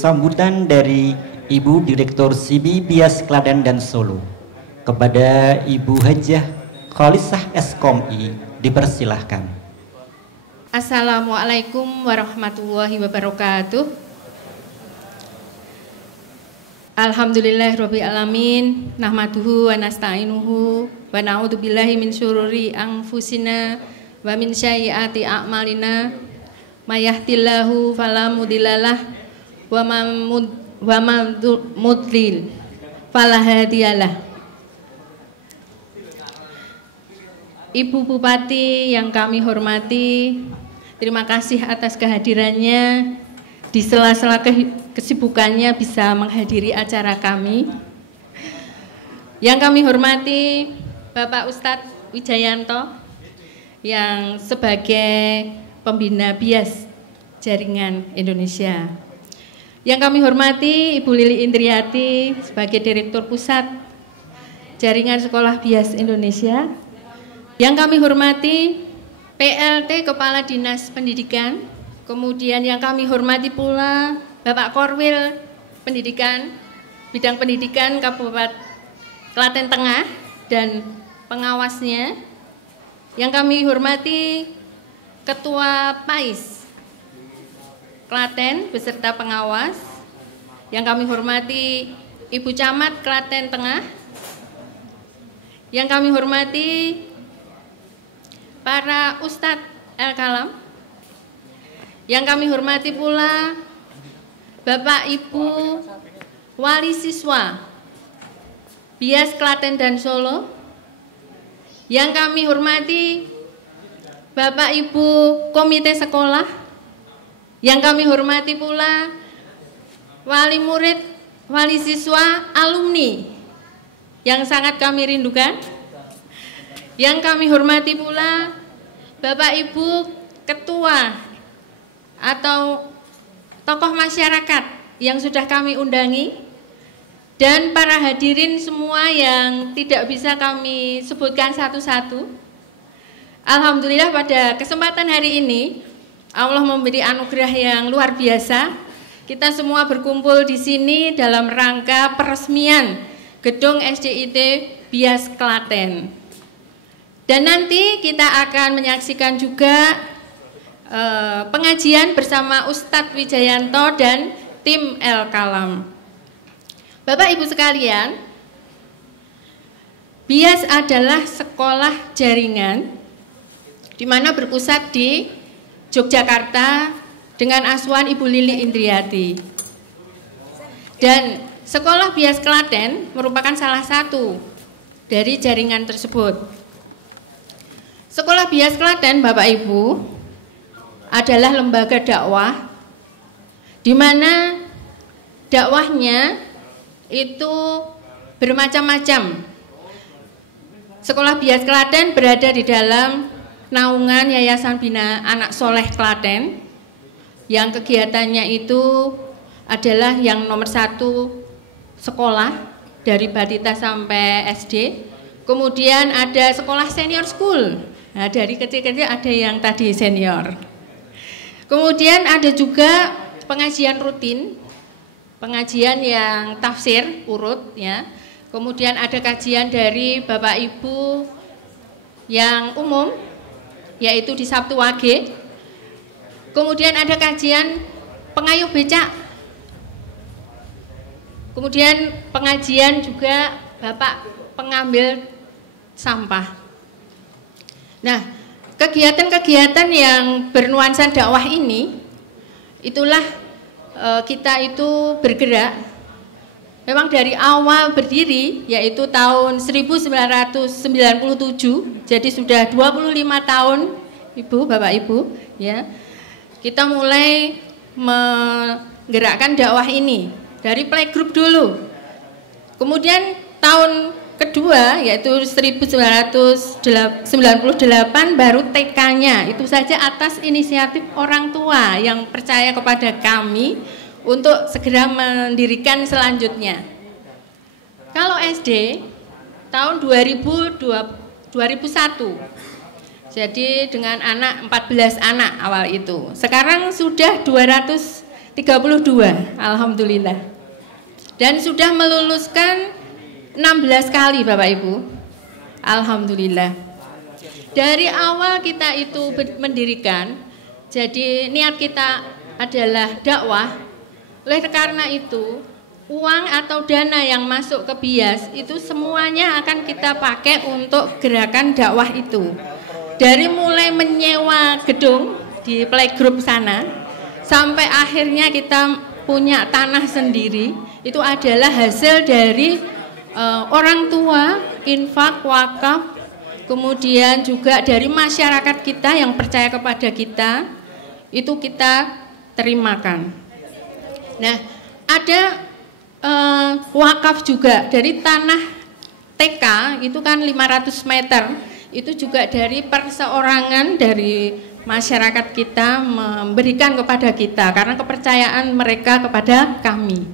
Sambutan dari Ibu Direktur SIBI Bias Klaten dan Solo kepada Ibu Hajah Khalisah SKOMI dipersilahkan. Assalamualaikum warahmatullahi wabarakatuh. Alhamdulillahirabbil alamin, nahmaduhu wa nasta'inuhu wa na'udzubillahi min syururi anfusina wa min sayyiati a'malina. May yahdihillahu fala mudhillalah wa man yudlil fala hadiyalah. Ibu Bupati yang kami hormati, terima kasih atas kehadirannya di sela-sela kesibukannya bisa menghadiri acara kami. Yang kami hormati Bapak Ustadz Wijayanto yang sebagai pembina Bias Jaringan Indonesia. Yang kami hormati Ibu Lili Indriati sebagai Direktur Pusat Jaringan Sekolah Bias Indonesia. Yang kami hormati PLT Kepala Dinas Pendidikan. Kemudian yang kami hormati pula Bapak Korwil Pendidikan, Bidang Pendidikan Kabupaten Klaten Tengah dan pengawasnya. Yang kami hormati Ketua PAIS Klaten beserta pengawas. Yang kami hormati Ibu Camat Klaten Tengah. Yang kami hormati para Ustadz El-Kalam. Yang kami hormati pula Bapak Ibu Wali Siswa Bias Klaten dan Solo. Yang kami hormati Bapak Ibu Komite Sekolah. Yang kami hormati pula wali murid, wali siswa, alumni yang sangat kami rindukan. Yang kami hormati pula Bapak Ibu Ketua atau tokoh masyarakat yang sudah kami undangi, dan para hadirin semua yang tidak bisa kami sebutkan satu-satu. Alhamdulillah pada kesempatan hari ini Allah memberi anugerah yang luar biasa. Kita semua berkumpul di sini dalam rangka peresmian gedung SDIT Bias Klaten. Dan nanti kita akan menyaksikan juga pengajian bersama Ustadz Wijayanto dan tim El-Kalam. Bapak Ibu sekalian, Bias adalah sekolah jaringan di mana berpusat di Yogyakarta dengan asuhan Ibu Lili Indriati. Dan sekolah Bias Klaten merupakan salah satu dari jaringan tersebut. Sekolah Bias Klaten, Bapak Ibu, adalah lembaga dakwah di mana dakwahnya itu bermacam-macam. Sekolah Bias Klaten berada di dalam naungan Yayasan Bina Anak Soleh Klaten yang kegiatannya itu adalah yang nomor 1 sekolah dari balita sampai SD. Kemudian ada sekolah senior school. Nah, dari kecil-kecil ada yang tadi senior. Kemudian ada juga pengajian rutin, pengajian yang tafsir urut ya. Kemudian ada kajian dari Bapak Ibu yang umum, yaitu di Sabtu Wage. Kemudian ada kajian pengayuh becak. Kemudian pengajian juga Bapak pengambil sampah. Nah, kegiatan-kegiatan yang bernuansa dakwah ini, itulah kita itu bergerak. Memang dari awal berdiri, yaitu tahun 1997, jadi sudah 25 tahun, Ibu, Bapak Ibu, ya. Kita mulai menggerakkan dakwah ini dari playgroup dulu. Kemudian tahun kedua yaitu 1998 baru TK-nya, itu saja atas inisiatif orang tua yang percaya kepada kami untuk segera mendirikan selanjutnya. Kalau SD tahun 2001, jadi dengan anak 14 anak awal itu. Sekarang sudah 200 32, alhamdulillah. Dan sudah meluluskan 16 kali Bapak Ibu. Alhamdulillah. Dari awal kita itu mendirikan, jadi niat kita adalah dakwah. Oleh karena itu, uang atau dana yang masuk ke BIAS itu semuanya akan kita pakai untuk gerakan dakwah itu. Dari mulai menyewa gedung di playgroup sana, sampai akhirnya kita punya tanah sendiri, itu adalah hasil dari orang tua, infak, wakaf, kemudian juga dari masyarakat kita yang percaya kepada kita, itu kita terimakan. Nah, ada wakaf juga dari tanah TK, itu kan 500 meter, itu juga dari perseorangan dari masyarakat kita memberikan kepada kita, karena kepercayaan mereka kepada kami.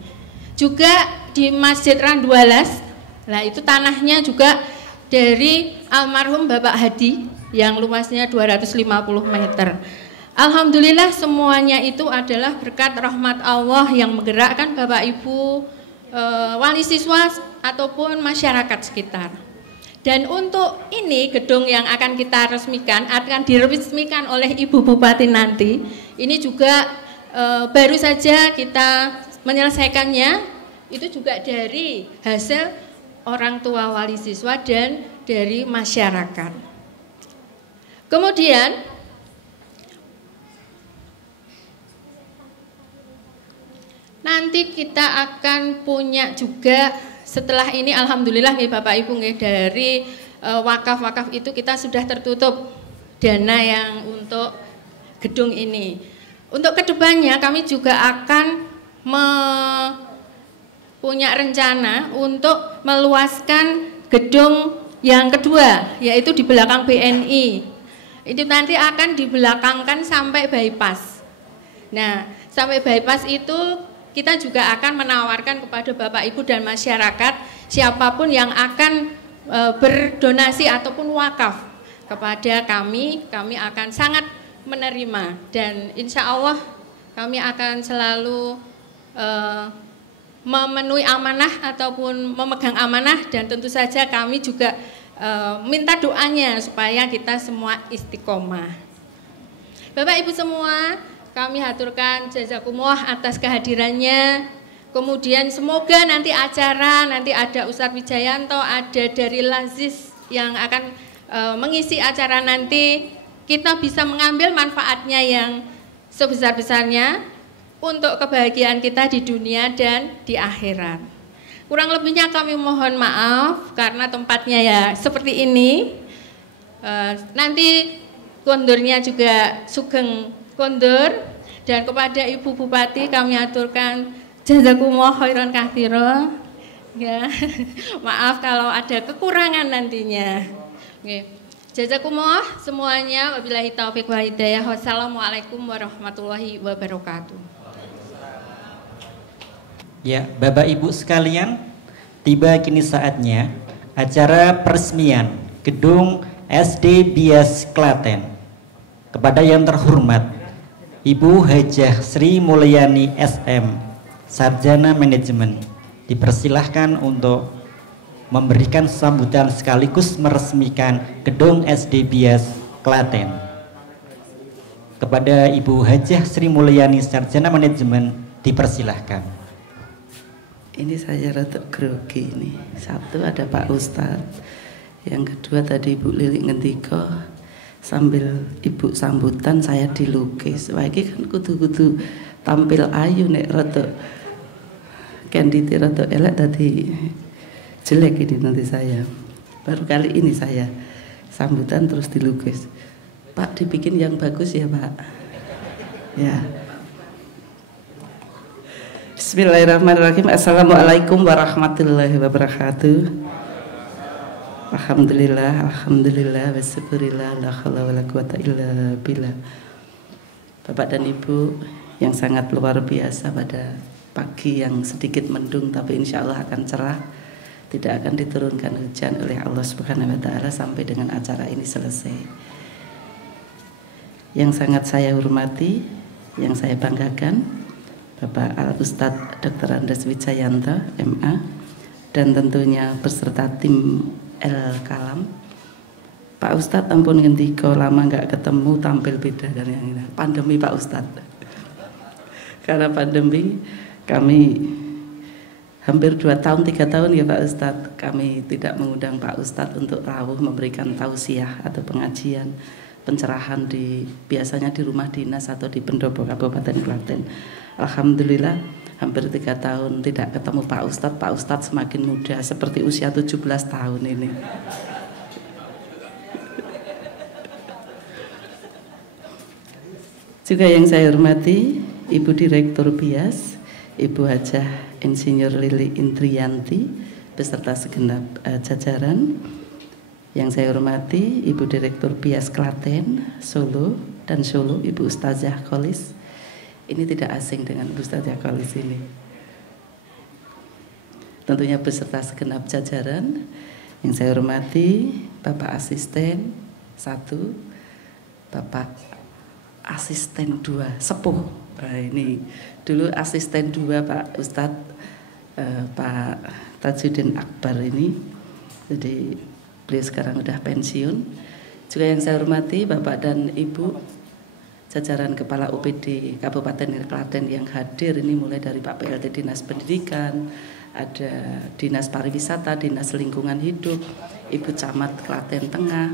Juga di Masjid Randualas, nah itu tanahnya juga dari almarhum Bapak Hadi yang luasnya 250 meter. Alhamdulillah semuanya itu adalah berkat rahmat Allah yang menggerakkan Bapak Ibu, wali siswa ataupun masyarakat sekitar. Dan untuk ini gedung yang akan kita resmikan, akan diresmikan oleh Ibu Bupati nanti, ini juga baru saja kita menyelesaikannya, itu juga dari hasil orang tua wali siswa dan dari masyarakat. Kemudian nanti kita akan punya juga setelah ini, alhamdulillah nih Bapak Ibu nih, dari wakaf-wakaf itu kita sudah tertutup dana yang untuk gedung ini. Untuk kedepannya kami juga akan punya rencana untuk meluaskan gedung yang kedua, yaitu di belakang BNI. Itu nanti akan dibelakangkan sampai bypass. Nah, sampai bypass itu kita juga akan menawarkan kepada Bapak Ibu dan masyarakat, siapapun yang akan berdonasi ataupun wakaf kepada kami akan sangat menerima, dan insya Allah kami akan selalu memenuhi amanah ataupun memegang amanah, dan tentu saja kami juga minta doanya supaya kita semua istiqomah. Bapak Ibu semua, kami haturkan jazakumullah atas kehadirannya. Kemudian semoga nanti acara, nanti ada Ustadz Wijayanto, ada dari Lazis yang akan mengisi acara nanti, kita bisa mengambil manfaatnya yang sebesar-besarnya untuk kebahagiaan kita di dunia dan di akhirat. Kurang lebihnya kami mohon maaf karena tempatnya ya seperti ini. Nanti kondurnya juga sugeng kondur, dan kepada Ibu Bupati kami aturkan jazakumullah khairan katsira. Ya. Maaf kalau ada kekurangan nantinya. Oke. Jazakumullah semuanya, wabillahi taufiq wal hidayah. Wassalamualaikum warahmatullahi wabarakatuh. Ya, Bapak Ibu sekalian, tiba kini saatnya acara peresmian gedung SD BIAS Klaten. Kepada yang terhormat Ibu Hajah Sri Mulyani SM, Sarjana Manajemen, dipersilahkan untuk memberikan sambutan sekaligus meresmikan gedung SD BIAS Klaten. Kepada Ibu Hajah Sri Mulyani, Sarjana Manajemen, dipersilahkan. Ini saya rada grogi ini. Satu ada Pak Ustadz, yang kedua tadi Ibu Lili ngendika, sambil Ibu sambutan saya dilukis. Wah ini kan kudu-kudu tampil ayu nek rada kendite rada elek tadi jelek ini nanti saya. Baru kali ini saya sambutan terus dilukis. Pak dibikin yang bagus ya Pak. Ya. Bismillahirrahmanirrahim. Assalamualaikum warahmatullahi wabarakatuh. Alhamdulillah, alhamdulillah, wasyukurillah, la haula wala quwata illa billah. Bapak dan Ibu yang sangat luar biasa, pada pagi yang sedikit mendung tapi insya Allah akan cerah, tidak akan diturunkan hujan oleh Allah Subhanahu wa Ta'ala sampai dengan acara ini selesai. Yang sangat saya hormati, yang saya banggakan, Bapak Al Ustadz Dr. Andes Wijayanto, MA, dan tentunya beserta tim El Kalam. Pak Ustadz ampun ngendika lama nggak ketemu tampil beda dari yang ini. Pandemi Pak Ustadz. Karena pandemi kami hampir 2 tahun 3 tahun ya Pak Ustadz kami tidak mengundang Pak Ustadz untuk rawuh memberikan tausiah atau pengajian pencerahan biasanya di rumah dinas atau di pendopo Kabupaten Klaten. Alhamdulillah hampir 3 tahun tidak ketemu Pak Ustadz semakin muda seperti usia 17 tahun ini. Juga yang saya hormati Ibu Direktur BIAS, Ibu Hajah Insinyur Lili Indriyanti beserta segenap jajaran. Yang saya hormati Ibu Direktur BIAS Klaten, Solo dan Solo, Ibu Ustazah Kholis. Ini tidak asing dengan Ibu Ustazah Kholis ini. Tentunya beserta segenap jajaran. Yang saya hormati Bapak Asisten 1, Bapak Asisten 2, sepuh. Nah, ini dulu Asisten 2 Pak Ustadz Pak Tajuddin Akbar ini. Jadi beliau sekarang udah pensiun. Juga yang saya hormati Bapak dan Ibu jajaran Kepala UPD Kabupaten Klaten yang hadir ini, mulai dari Pak PLT Dinas Pendidikan, ada Dinas Pariwisata, Dinas Lingkungan Hidup, Ibu Camat Klaten Tengah,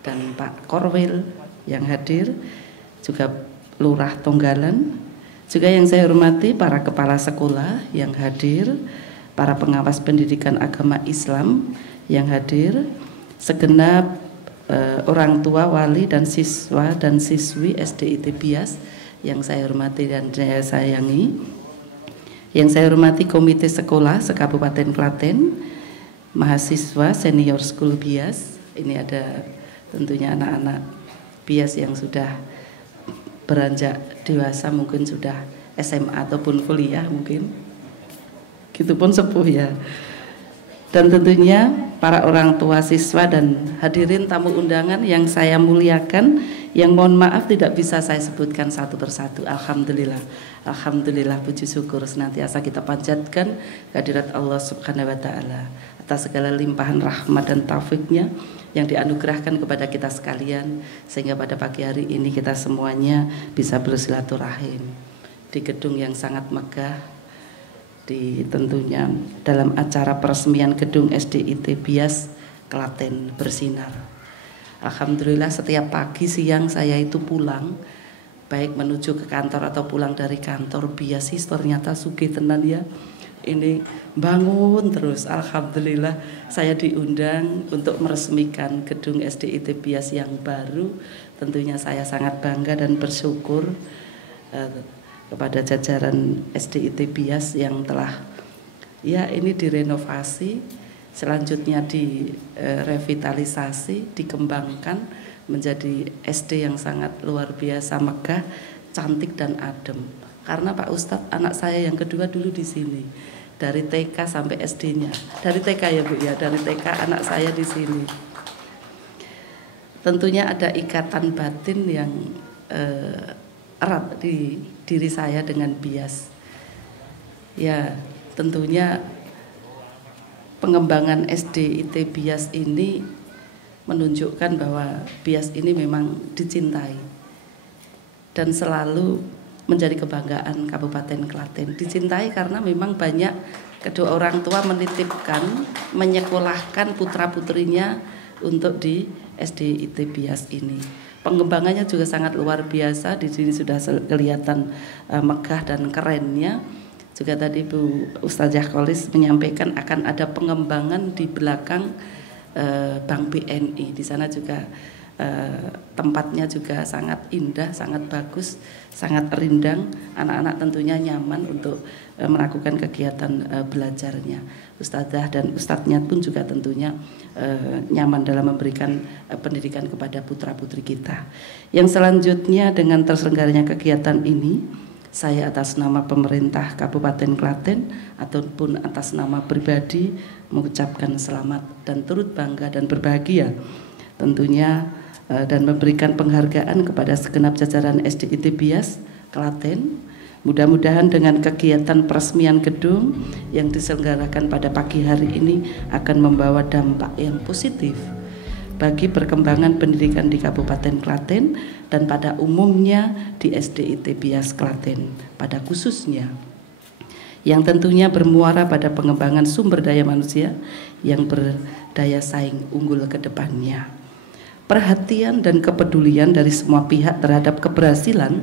dan Pak Korwil yang hadir, juga Lurah Tonggalan. Juga yang saya hormati para kepala sekolah yang hadir, para pengawas pendidikan agama Islam yang hadir, segenap orang tua, wali dan siswa dan siswi SDIT BIAS yang saya hormati dan saya sayangi. Yang saya hormati komite sekolah se-Kabupaten Klaten, mahasiswa senior school BIAS. Ini ada tentunya anak-anak BIAS yang sudah beranjak dewasa, mungkin sudah SMA ataupun kuliah mungkin. Gitu pun sepuh ya. Dan tentunya para orang tua siswa dan hadirin tamu undangan yang saya muliakan, yang mohon maaf tidak bisa saya sebutkan satu persatu. Alhamdulillah, alhamdulillah, puji syukur senantiasa kita panjatkan kehadirat Allah Subhanahu wa taala atas segala limpahan rahmat dan taufiknya yang dianugerahkan kepada kita sekalian, sehingga pada pagi hari ini kita semuanya bisa bersilaturahim di gedung yang sangat megah, tentunya dalam acara peresmian gedung SDIT BIAS Klaten Bersinar. Alhamdulillah setiap pagi siang saya itu pulang, baik menuju ke kantor atau pulang dari kantor, BIAS ternyata sugih tenan ya. Ini bangun terus. Alhamdulillah saya diundang untuk meresmikan gedung SDIT BIAS yang baru. Tentunya saya sangat bangga dan bersyukur kepada jajaran SDIT BIAS yang telah ya ini direnovasi, selanjutnya direvitalisasi, dikembangkan menjadi SD yang sangat luar biasa megah, cantik dan adem. Karena Pak Ustadz anak saya yang kedua dulu di sini, dari TK sampai SD-nya, dari TK ya Bu ya, dari TK anak saya di sini. Tentunya ada ikatan batin yang erat di diri saya dengan BIAS. Ya, tentunya pengembangan SDIT BIAS ini menunjukkan bahwa BIAS ini memang dicintai dan selalu menjadi kebanggaan Kabupaten Klaten. Dicintai karena memang banyak kedua orang tua menitipkan, menyekolahkan putra-putrinya untuk di SDIT BIAS ini. Pengembangannya juga sangat luar biasa. Di sini sudah kelihatan megah dan kerennya. Juga tadi Bu Ustazah Kholis menyampaikan akan ada pengembangan di belakang Bank BNI. Di sana juga tempatnya juga sangat indah, sangat bagus, sangat rindang. Anak-anak tentunya nyaman untuk melakukan kegiatan belajarnya. Ustazah dan ustadznya pun juga tentunya nyaman dalam memberikan pendidikan kepada putra-putri kita. Yang selanjutnya dengan terselenggaranya kegiatan ini, saya atas nama pemerintah Kabupaten Klaten ataupun atas nama pribadi mengucapkan selamat dan turut bangga dan berbahagia tentunya dan memberikan penghargaan kepada segenap jajaran SDIT BIAS Klaten Mudah-mudahan dengan kegiatan peresmian gedung yang diselenggarakan pada pagi hari ini akan membawa dampak yang positif bagi perkembangan pendidikan di Kabupaten Klaten dan pada umumnya di SDIT Bias Klaten pada khususnya, yang tentunya bermuara pada pengembangan sumber daya manusia yang berdaya saing unggul ke depannya. Perhatian dan kepedulian dari semua pihak terhadap keberhasilan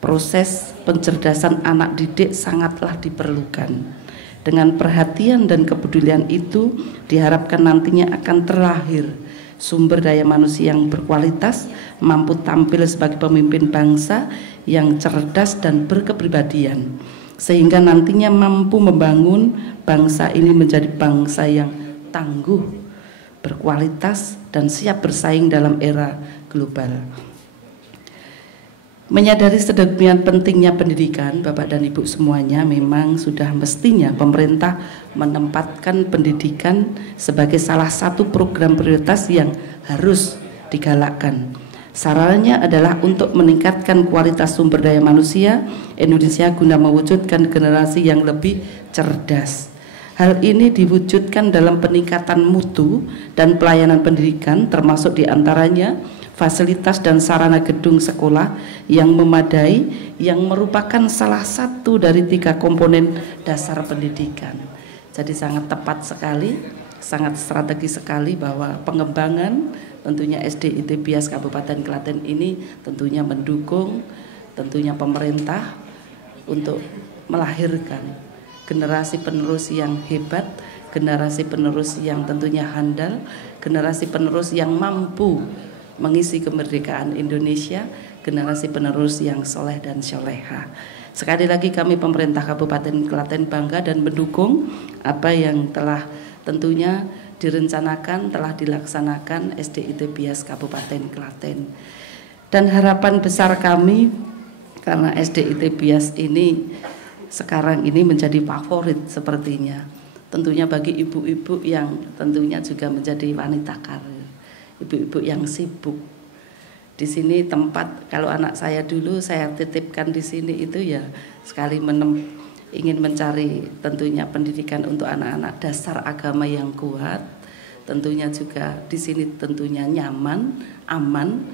proses pencerdasan anak didik sangatlah diperlukan. Dengan perhatian dan kepedulian itu diharapkan nantinya akan terlahir sumber daya manusia yang berkualitas, mampu tampil sebagai pemimpin bangsa yang cerdas dan berkepribadian, sehingga nantinya mampu membangun bangsa ini menjadi bangsa yang tangguh, berkualitas, dan siap bersaing dalam era global. Menyadari sedemikian pentingnya pendidikan, Bapak dan Ibu semuanya, memang sudah mestinya pemerintah menempatkan pendidikan sebagai salah satu program prioritas yang harus digalakkan. Sarannya adalah untuk meningkatkan kualitas sumber daya manusia Indonesia guna mewujudkan generasi yang lebih cerdas. Hal ini diwujudkan dalam peningkatan mutu dan pelayanan pendidikan, termasuk diantaranya fasilitas dan sarana gedung sekolah yang memadai, yang merupakan salah satu dari 3 komponen dasar pendidikan. Jadi sangat tepat sekali, sangat strategis sekali bahwa pengembangan tentunya SDIT Bias Kabupaten Klaten ini tentunya mendukung tentunya pemerintah untuk melahirkan generasi penerus yang hebat, generasi penerus yang tentunya handal, generasi penerus yang mampu mengisi kemerdekaan Indonesia, generasi penerus yang soleh dan soleha. Sekali lagi kami pemerintah Kabupaten Klaten bangga dan mendukung apa yang telah tentunya direncanakan, telah dilaksanakan SDIT Bias Kabupaten Klaten. Dan harapan besar kami, karena SDIT Bias ini sekarang ini menjadi favorit sepertinya, tentunya bagi ibu-ibu yang tentunya juga menjadi wanita karir, ibu-ibu yang sibuk. Di sini tempat, kalau anak saya dulu saya titipkan di sini itu ya sekali ingin mencari tentunya pendidikan untuk anak-anak dasar agama yang kuat, tentunya juga di sini tentunya nyaman, aman,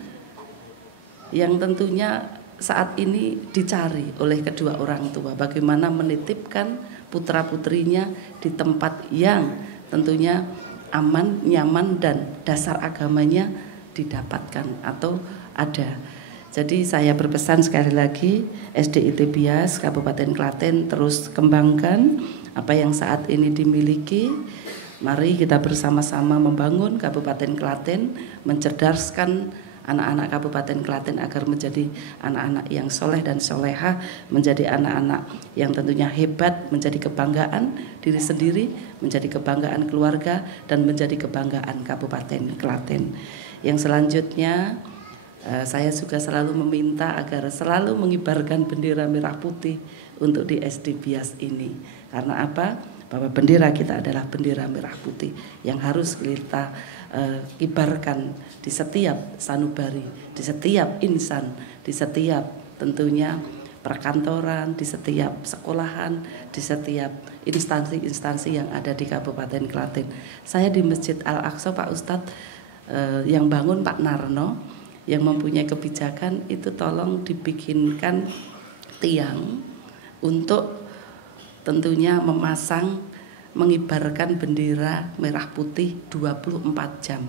yang tentunya saat ini dicari oleh kedua orang tua, bagaimana menitipkan putra-putrinya di tempat yang tentunya aman, nyaman, dan dasar agamanya didapatkan atau ada. Jadi saya berpesan sekali lagi, SDIT Bias Kabupaten Klaten terus kembangkan apa yang saat ini dimiliki. Mari kita bersama-sama membangun Kabupaten Klaten, mencerdaskan anak-anak Kabupaten Klaten agar menjadi anak-anak yang soleh dan soleha, menjadi anak-anak yang tentunya hebat, menjadi kebanggaan diri sendiri, menjadi kebanggaan keluarga, dan menjadi kebanggaan Kabupaten Klaten. Yang selanjutnya saya juga selalu meminta agar selalu mengibarkan bendera merah putih untuk di SD Bias ini. Karena apa? Bahwa bendera kita adalah bendera merah putih yang harus kita kibarkan di setiap sanubari, di setiap insan, di setiap tentunya perkantoran, di setiap sekolahan, di setiap instansi-instansi yang ada di Kabupaten Klaten. Saya di Masjid Al-Aqsa, Pak Ustadz, yang bangun Pak Narno, yang mempunyai kebijakan itu tolong dibikinkan tiang untuk tentunya memasang, mengibarkan bendera merah putih 24 jam.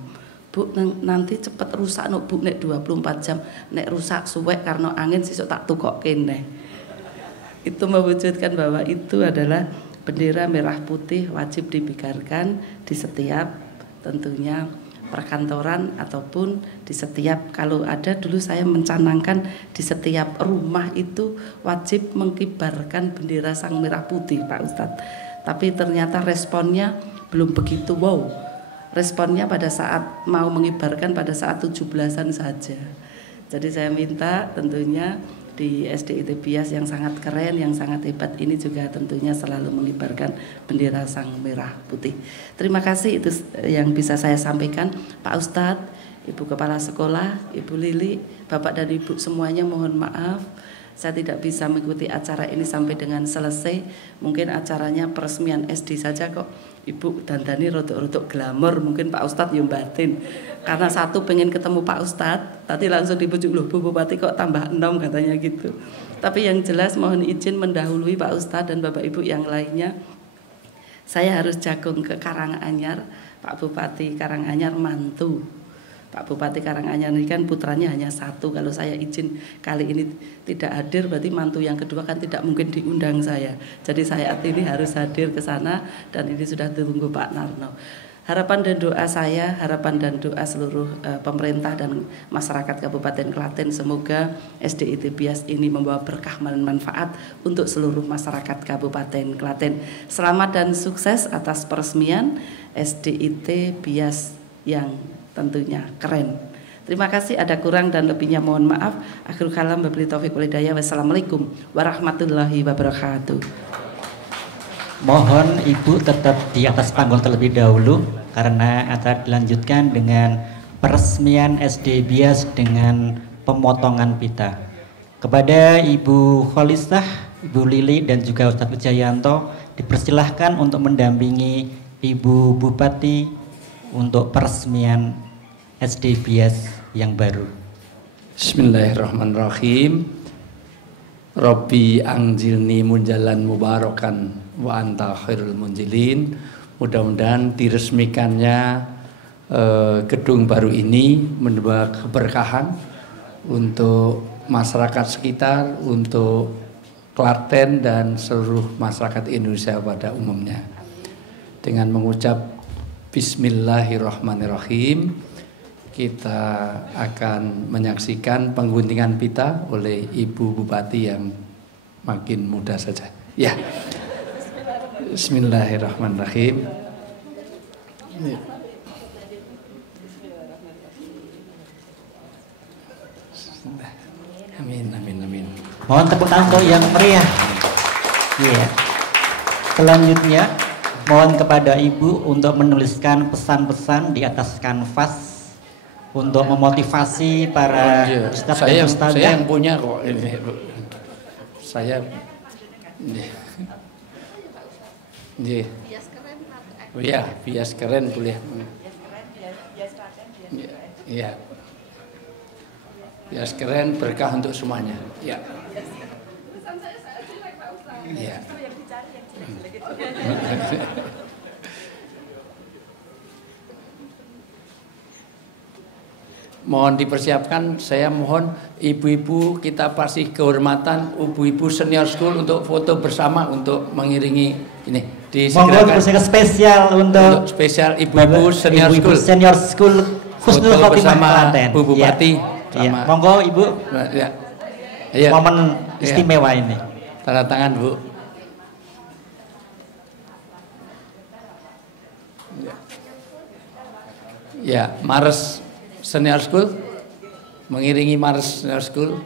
Bu, nanti cepet rusak no, Bu, nek 24 jam, nek rusak suwek karena angin sesuk tak tukok kene. Itu mewujudkan bahwa itu adalah bendera merah putih wajib dibikarkan di setiap tentunya perkantoran ataupun di setiap, kalau ada dulu saya mencanangkan di setiap rumah itu wajib mengibarkan bendera sang merah putih, Pak Ustadz. Tapi ternyata responnya belum begitu wow. Responnya pada saat mau mengibarkan pada saat 17-an saja. Jadi saya minta tentunya di SDIT Bias yang sangat keren, yang sangat hebat ini juga tentunya selalu mengibarkan bendera sang merah putih. Terima kasih, itu yang bisa saya sampaikan. Pak Ustadz, Ibu Kepala Sekolah, Ibu Lili, Bapak dan Ibu semuanya mohon maaf. saya tidak bisa mengikuti acara ini sampai dengan selesai. Mungkin acaranya peresmian SD saja kok Ibu dandani rodok-rodok glamor, mungkin Pak Ustadz yang batin. Karena satu pengen ketemu Pak Ustadz, tadi langsung dibujuk, loh Bu Bupati kok tambah 6 katanya gitu. Tapi yang jelas mohon izin mendahului Pak Ustadz dan Bapak Ibu yang lainnya. Saya harus jagung ke Karanganyar, Pak Bupati Karanganyar mantu. Pak Bupati Karanganyar ini kan putranya hanya satu. Kalau saya izin kali ini tidak hadir, berarti mantu yang kedua kan tidak mungkin diundang saya. Jadi saya ini harus hadir ke sana dan ini sudah ditunggu Pak Narno. Harapan dan doa saya, harapan dan doa seluruh pemerintah dan masyarakat Kabupaten Klaten, semoga SDIT Bias ini membawa berkah dan manfaat untuk seluruh masyarakat Kabupaten Klaten. Selamat dan sukses atas peresmian SDIT Bias yang tentunya keren. Terima kasih, ada kurang dan lebihnya mohon maaf. Akhirul kalam, wabillahi taufiq wal hidayah. Wassalamualaikum warahmatullahi wabarakatuh. Mohon Ibu tetap di atas panggung terlebih dahulu karena akan dilanjutkan dengan peresmian SD Bias dengan pemotongan pita. Kepada Ibu Kholisah, Ibu Lili dan juga Ustadz Wijayanto dipersilahkan untuk mendampingi Ibu Bupati untuk peresmian SD Bias yang baru. Bismillahirrahmanirrahim. Rabbi anzilni munjalan mubarakan wa anta khairul munjilin. Mudah-mudahan diresmikannya gedung baru ini membawa keberkahan untuk masyarakat sekitar, untuk Klaten dan seluruh masyarakat Indonesia pada umumnya. Dengan mengucap Bismillahirrahmanirrahim, kita akan menyaksikan pengguntingan pita oleh Ibu Bupati yang makin muda saja. Ya. Bismillahirrahmanirrahim. Amin, amin, amin. Mohon tepuk tangan untuk yang meriah. Iya. Selanjutnya, mohon kepada Ibu untuk menuliskan pesan-pesan di atas kanvas untuk memotivasi para ustadz dan ustadzah. Saya yang punya kok ini. Saya oh ya, bias keren boleh. Iya. Bias keren berkah untuk semuanya. Ya. Iya. Mohon dipersiapkan, saya mohon ibu-ibu kita kasih kehormatan ibu-ibu senior school untuk foto bersama untuk mengiringi ini. Disegerakan spesial untuk spesial ibu-ibu senior school. Senior school Husnul Khotimah Klaten. Bu Bupati. Ya. Monggo Ibu. Ya. Ya. Momen istimewa ini. Tanda tangan Bu. Ya, Mars Senior School mengiringi Mars Senior School.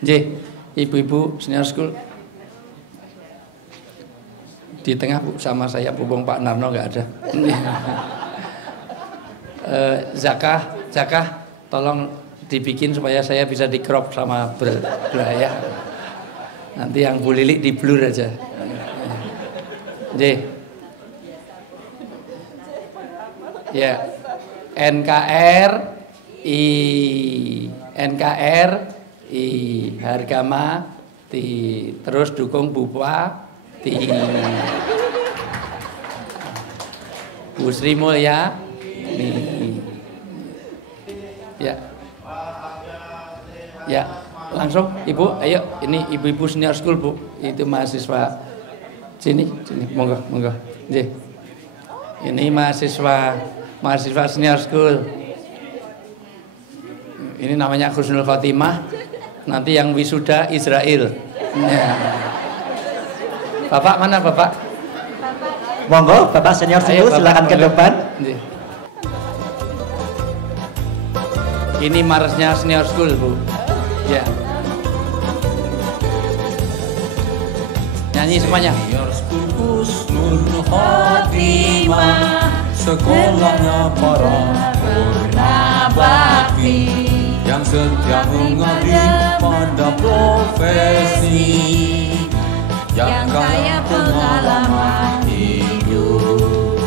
J, ibu-ibu Senior School di tengah Bu, sama saya Bubong Pak Narno nggak ada. Zakah, tolong dibikin supaya saya bisa di crop sama berdua ya. Nanti yang Bu Lili di blur aja. J, ya. NKRI harga mati, terus dukung Bupati Bu Sri Mulya ya langsung Ibu, ayo ini ibu-ibu senior school Bu, itu mahasiswa sini monggo ini mahasiswa senior school. Ini namanya Husnul Khotimah. Nanti yang wisuda Israel. Ya. Bapak mana Bapak? Monggo Bapak senior school silakan ke depan. Ini Marsnya senior school Bu. Ya. Nyanyi semuanya. Senior school Husnul Khotimah, sekolahnya para purnabakti yang setia mengabdi pada profesi, yang kaya pengalaman hidup.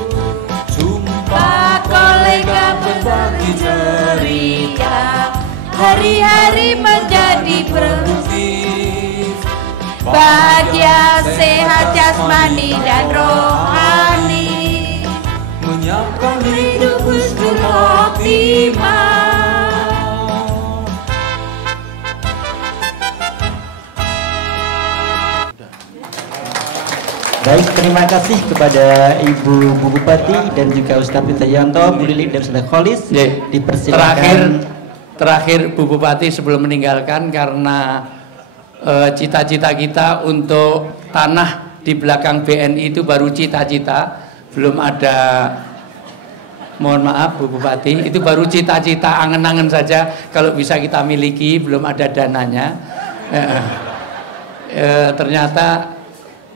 Sumpah kolega berbagi cerita, hari-hari menjadi produktif, bahagia, sehat jasmani dan rohani, menyiapkan hidup husnul khotimah. Baik, terima kasih kepada Ibu Bupati dan juga Ustadz Wijayanto, Bu Lili dan Ustadz Kholis. Dipersilakan. Terakhir Bu Bupati sebelum meninggalkan, karena cita-cita kita untuk tanah di belakang BNI itu baru cita-cita, belum ada, mohon maaf Bu Bupati, itu baru cita-cita, angen-angen saja, kalau bisa kita miliki, belum ada dananya. Ternyata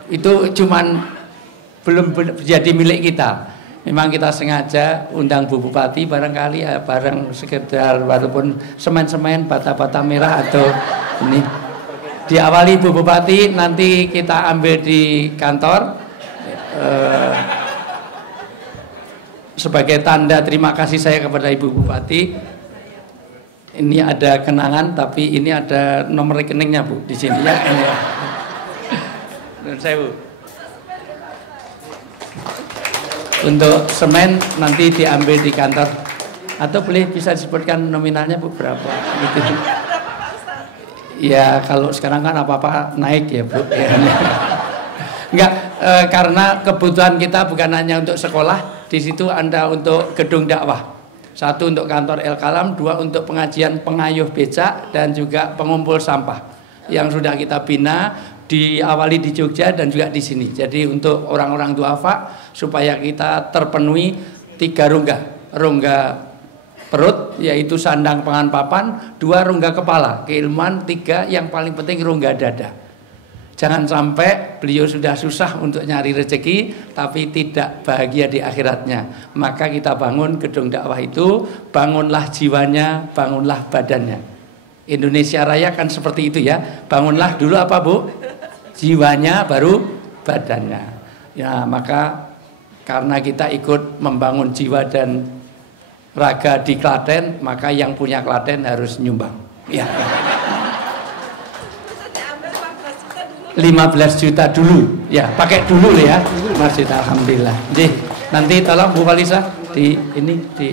itu cuman belum jadi milik kita. Memang kita sengaja undang Bu Bupati, barangkali ya barang sekedar walaupun semen-semen, bata-bata merah atau ini. Diawali Bu Bupati, nanti kita ambil di kantor sebagai tanda terima kasih saya kepada Ibu Bupati. Ini ada kenangan, tapi ini ada nomor rekeningnya Bu di sini ya. Saya Bu. Untuk semen nanti diambil di kantor, atau boleh bisa disebutkan nominalnya Bu berapa gitu. Ya kalau sekarang kan apa-apa naik ya Bu ya. Enggak, karena kebutuhan kita bukan hanya untuk sekolah, di situ Anda untuk gedung dakwah, 1 untuk kantor El Kalam, 2 untuk pengajian pengayuh becak dan juga pengumpul sampah yang sudah kita bina, diawali di Jogja dan juga di sini. Jadi untuk orang-orang duafa supaya kita terpenuhi 3 rongga perut, yaitu sandang pangan papan, 2 rongga kepala, keilmuan, 3 yang paling penting rongga dada. Jangan sampai beliau sudah susah untuk nyari rezeki tapi tidak bahagia di akhiratnya. Maka kita bangun gedung dakwah itu, bangunlah jiwanya, bangunlah badannya. Indonesia Raya kan seperti itu ya. Bangunlah dulu apa Bu? Jiwanya baru badannya. Ya, maka karena kita ikut membangun jiwa dan raga di Klaten, maka yang punya Klaten harus nyumbang. Ya. 15 juta dulu. Ya, pakai dulu ya. Masjid, alhamdulillah. Jadi, nanti tolong Bu Walisa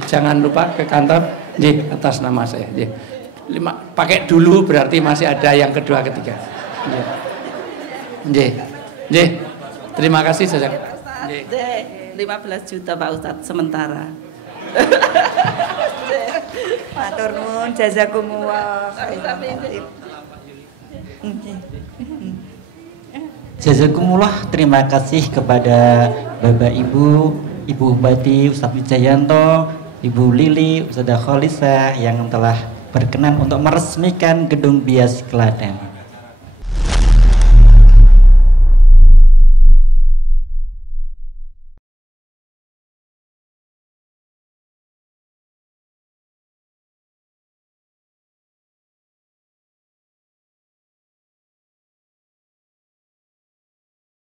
jangan lupa ke kantor atas nama saya. Pakai dulu berarti masih ada yang kedua ketiga. Terima kasih saja. 15 juta Pak Ustadz sementara. Matur nuwun, jazakumullah. Jazakumullah, terima kasih kepada Bapak Ibu Bupati, Ustadz Wijayanto, Ibu Lili, Ustadzah Kholisah yang telah berkenan untuk meresmikan Gedung Bias Klaten.